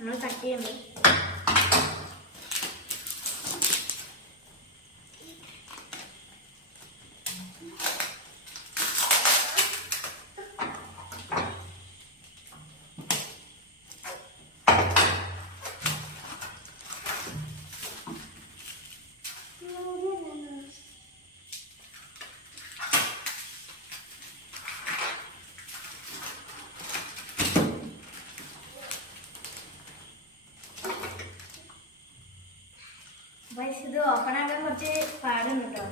നമ്മൾ കട്ട് ചെയ്യുന്നത്. ഇത് ഓപ്പൺ ആക്കാൻ കുറച്ച് പാടുണ്ട് കേട്ടോ.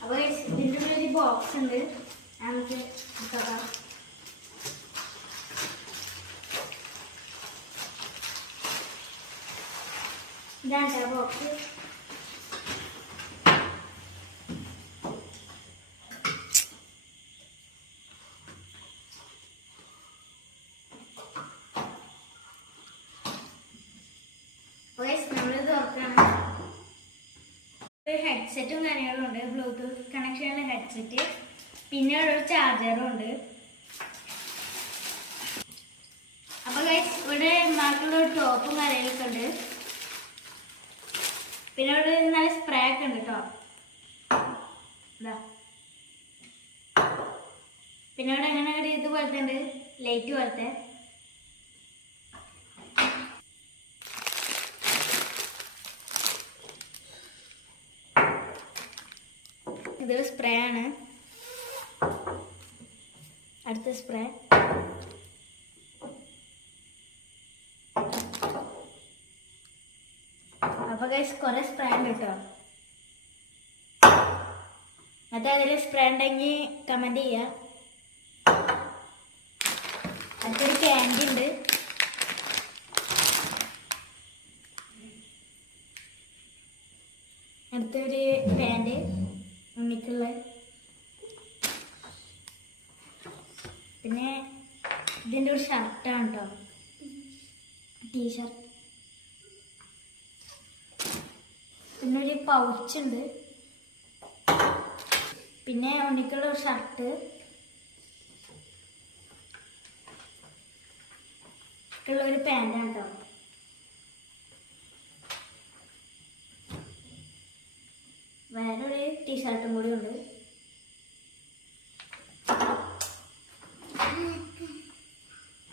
അപ്പൊ ഇതിൻ്റെ ഉള്ളിൽ ഒരു ബോക്സ് ഉണ്ട്, നമുക്ക് തുറക്കാം. ഇതാണ് ബോക്സ്. നമ്മൾ തുറക്കണം. ഒരു ഹെഡ്സെറ്റും കാര്യങ്ങളും ഉണ്ട്, ബ്ലൂടൂത്ത് കണക്ഷനുള്ള ഹെഡ്സെറ്റ്, പിന്നെ ഒരു ചാർജറും ഉണ്ട്. അപ്പൊ ഗൈസ് ഇവിടെ ബാക്കിയുള്ള ഒരു ടോപ്പും കാര്യങ്ങളൊക്കെ ഉണ്ട്. പിന്നെ ഇവിടെ നല്ല സ്പ്രേ ഒക്കെ ഉണ്ട് കേട്ടോ. പിന്നെ ഇവിടെ എങ്ങനെ ഒരു ഇതുപോലത്തെ ഉണ്ട്, ലൈറ്റ് പോലത്തെ. ഇതൊരു സ്പ്രേ ആണ്. അടുത്ത സ്പ്രേ. അപ്പൊ ഗൈസ് കുറെ സ്പ്രേ ഉണ്ട് കേട്ടോ. മറ്റേ അതിൽ സ്പ്രേ ഉണ്ടെങ്കിൽ കമന്റ് ചെയ്യാം. അടുത്തൊരു ക്യാൻഡി ഉണ്ട്. അടുത്തൊരു പാൻറ് ഉണ്ണിക്കുള്ള. പിന്നെ ഇതിൻ്റെ ഒരു ഷർട്ടാണ് കേട്ടോ, ടീഷർട്ട്. പിന്നെ ഒരു പൗച്ചുണ്ട്. പിന്നെ ഉണ്ണിക്കുള്ള ഒരു ഷർട്ട്, ഉള്ള ഒരു പാൻറ്റാണ് കേട്ടോ. വേറൊരു ടീഷർട്ടും കൂടി